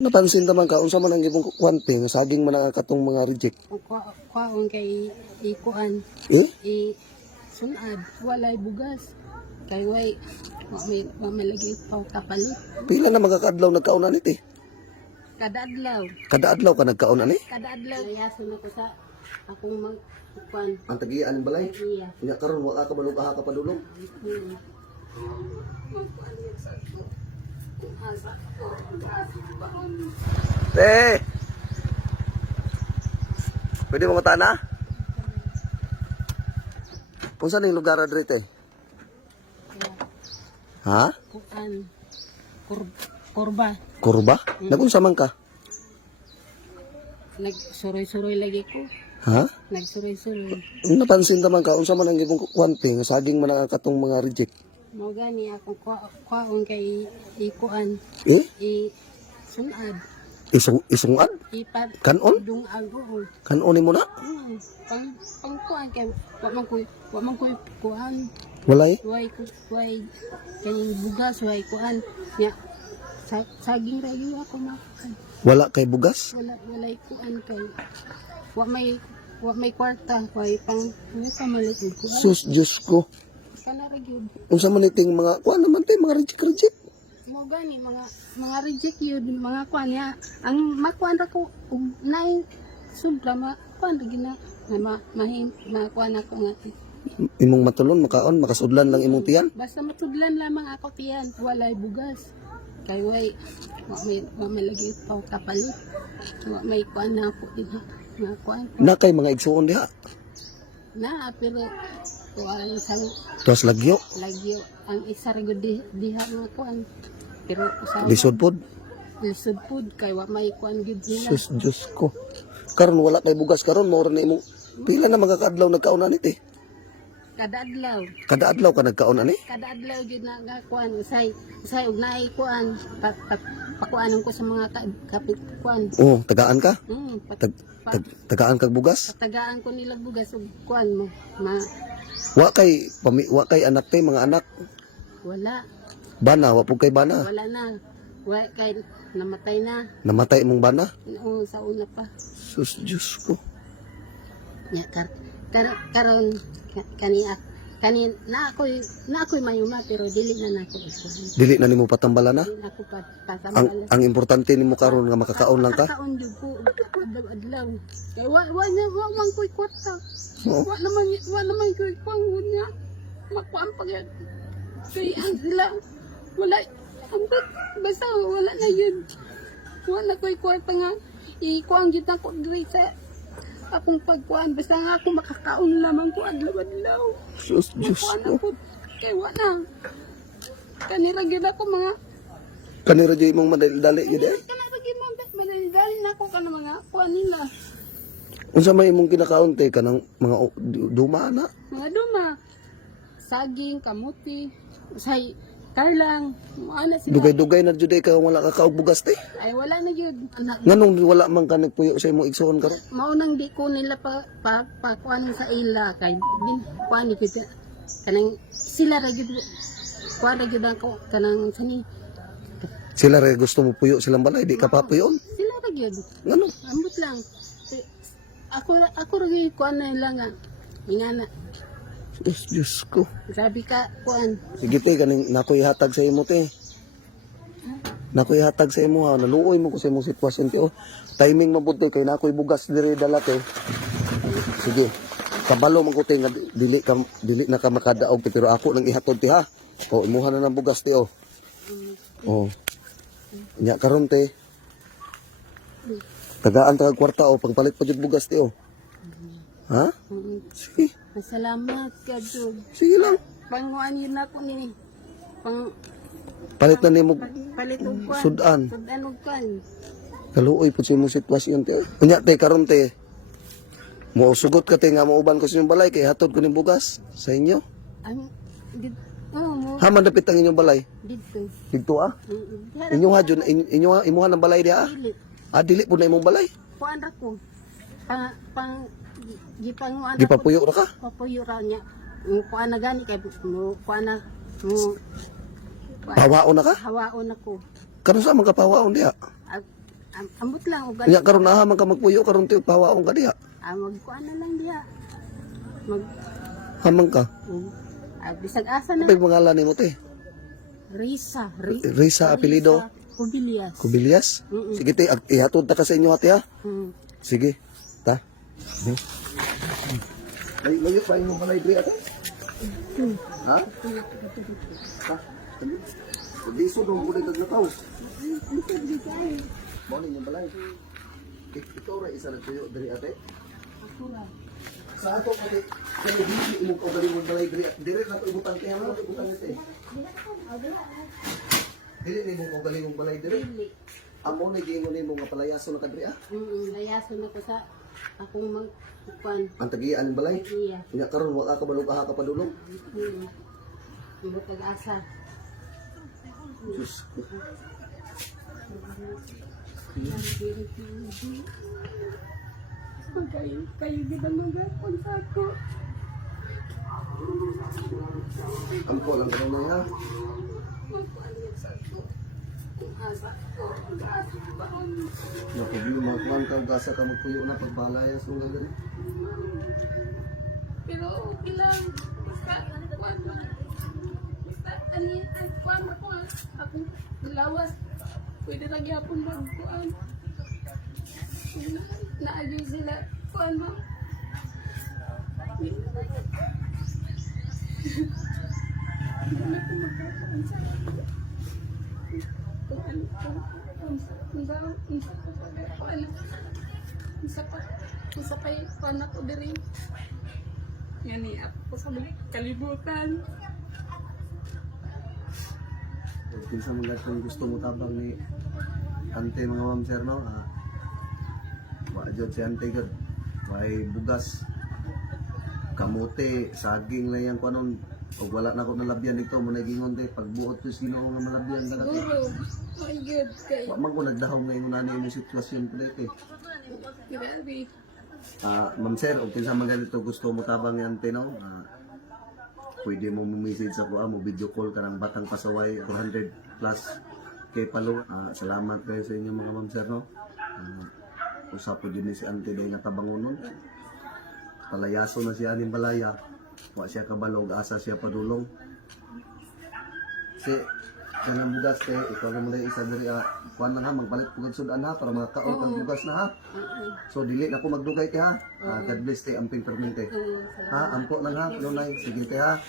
Napansin naman ka, unsa man ang ibong kwanting, saging man ang katong mga reject. Kwaon kay ikuan Eh? sunad walay bugas kay way wa may lagi pa kapalit Pila na magkakadlaw nagkaunan iti? kada adlaw Kada adlaw ka nagkaunan eh? kada adlaw yason ako sa akong magkuan Ang tagian ng balay. iya Nya karon wala ka balog aha ka padulong. Eh. Pwede mo matana? Kung saan yung lugar dito eh? Ha? kuan kurba Kurba? Nagunsa man ka? nagsuroy-suroy lagi ko Ha? nagsuroy-suroy Napansin naman ka, unsa man ang ibong kwanting, saging man ang katong mga reject. mo gani akong kwaon kay ikuan Eh? sunad Isungad? ipat Kanon? dung ago Kanon mo na? pang kuan kay wa man koy kuan Walay? way kaning bugas way kuan nya saging ra gyud ako makuan Wala kay bugas? walay kuan kay wa may kwarta way pang ano pa malit ko Sus, Diyos ko. kana ra gyud Unsa man iting mga, kuha naman tayo, mga reject. mo gani mga reject yun mga kuan ya ang makuan ra ko ug nay sobra makuan ra gina mahim makuan ako nga Imong matulon, makaon, makasudlan lang imong tiyan. basta matudlan lamang ako tiyan walay bugas kay way wa may lagi pa kapalit wa may kuan na ako din ha nga kuan Na kay mga igsuon diha. na pero kuan sa Tuwas lagyo, lagyo ang isa ra gud diha nga kuan pero usaha lisod pod. lisod pud kay wa may kuan gid nila Sus, Diyos ko. Karon wala kay bugas karon, mawala na imong, pila na magkakadlaw nagkaunan iti? kada adlaw Kada adlaw ka nagkaunan eh? kada adlaw gyud na kuan usay ug naay kuan pakuanon ko sa mga kapit kuan Oo, tagaan ka? pat, Tagaan kag bugas? tagaan ko nila bugas ug kuan mo Wa kay anak tay, mga anak. wala Bana, wa pug kay bana. wala na wa kay namatay na Namatay mong bana? sa una pa Sus, Diyos ko. ya karon kani na ako'y mayuma pero dili na nako ikuan Dili na nimo patambala na? dili na ako pasambala Ang importante nimo karon nga makakaon lang ka? kakaon jud ko adlaw kay wa man ko'y kwarta Oo. wa naman ko'y pangon niya makuan pa gyud kay ang sila wala basta wala na yun wala ko'y kwarta nga ikuan jud ako diri sa akong pagkuan basta nga ako makakaon lamang ko adlaw-adlaw Sus, Diyos makuan ko. ako kay wala kanira gyud ako mga Kanira dyan mong madali yun eh. kanira gyud madali na ako kana mga kuan nila Unsa may imong kinakaon te kanang mga duma na? mga duma saging kamuti say karlang ano sila Dugay-dugay na jud ka wala ka kaog bugas te. ay wala na gyud anak Nganong wala man ka nagpuyo sa imong igsoon karon? mao nang di ko nila pa kuan sa ila kay din kuan ni kita kanang sila ra gyud kuan ra gyud ako kanang sani Sila ray gusto mo puyo silang balay, di ka papuyon. sila ra gyud Ngano? ambot lang ako ra gyud kuan na lang nga ingana Diyos ko. sabi ka kuan Sige te, kaning nakoy hatag sa imo te. Nakoy hatag sa imo ha, naluoy mo ko sa imong sitwasyon te. Oh. Timing mabuti kay nakoy bugas diri dala te. Sige. Kabalo man ko te nga dili na ka makadaog te pero ako nang ihatod te ha. O imuha na ng bugas te oh. Oh. Nya karon te. Tagaan ta kag kwarta o pagpalit pa jud bugas te oh. Ha? Sige. salamat ka jud Sige lang. panguan yun ako ni pang Palit na nimo palit og kuan sudan. sudan og kuan Kaluoy po sa imong sitwasyon te. Unya te karon te. Mo sugot ka te nga mauban ko sa inyong balay kay hatod ko ning bugas sa inyo. ang did mo Haman dapit ang inyong balay. dito Dito ah. Inyo ha jud imuha ng balay dia. dili Ah dili po na imong balay. kuan ra ko pang gipanguan Gipapuyo ra ka. papuyo ra niya kuan na gani kay mo kuan na mo Pawaon na ka. hawaon ako Karon sa mga kapawaon dia. Ambot lang o Nya karon na man ka magpuyo karon ti pahawaon ka diha. magkuan na lang diya. Mag Hamang ka. bisag asa na. Pag pangalan nimo te. Risa. Risa apelyido Kubilias. Kubilias. Sige te, ihatod ta ka sa inyo ate ha. Sige. Ta. Layo pa imong balay diri ate. Ha? Ta. Diso dong ko naglakaw. Mo ni yung balay. Ito ra isa nagtuyo diri ate. Sa ato kasi kani hindi mo ko galing balay diri. Dire na to ibutang kaya mo ibutang ite. Dili ni mo ko galing balay diri. Amo ni gingon nimo nga palayaso na kadri ah. Layaso na ko sa akong magkuan. Ang tagian balay. Iya. Nya karon wa ka balog aha ka padulong. Ibutag asa. Sus. Kayo di ba magapon sa ako? Ampo lang karon na ha. Nya problema kuan ka gasa ka magpuyo na pagbalayas mo nga diri. Pero okay lang. Basta, ani, kuan ako akong lawas. Pwede lang yapon magkuan. Naayos sila. Kuan mo. Isa pa yung kuan ako diri. Yan ni ako sa kalibutan. Kinsa man gatong gusto mo tabang ni ante mga ma'am sir no. Wa jud si ante gud. May bugas. Kamote, saging na yan kuanon. Og wala na ko nalabyan dito mo nagingon te pagbuot ko sino nga malabyan ka dati. Guro. My God. Kay. Wa man ko nagdahom nga ingon ani yung sitwasyon pala Grabe. Ma'am sir, og kinsa man ganito gusto mo tabang ni ante no. Pwede mo message ako mo video call ka ng Batang Pasaway 400 plus kay Palo. Salamat kayo sa inyo mga ma'am sir no. Usap po din si ante day nga tabangonon. Palayaso na siya ning balaya. Wa siya kabalog asa siya padulong. Si kanang bugas kay ikaw na muna isa diri kuan na ha magpalit pugad sudan ha para makaon kang bugas na ha. So dili na ko magdugay kay ha. God bless te amping permente. Ha ampo lang ha nunay sige te ha.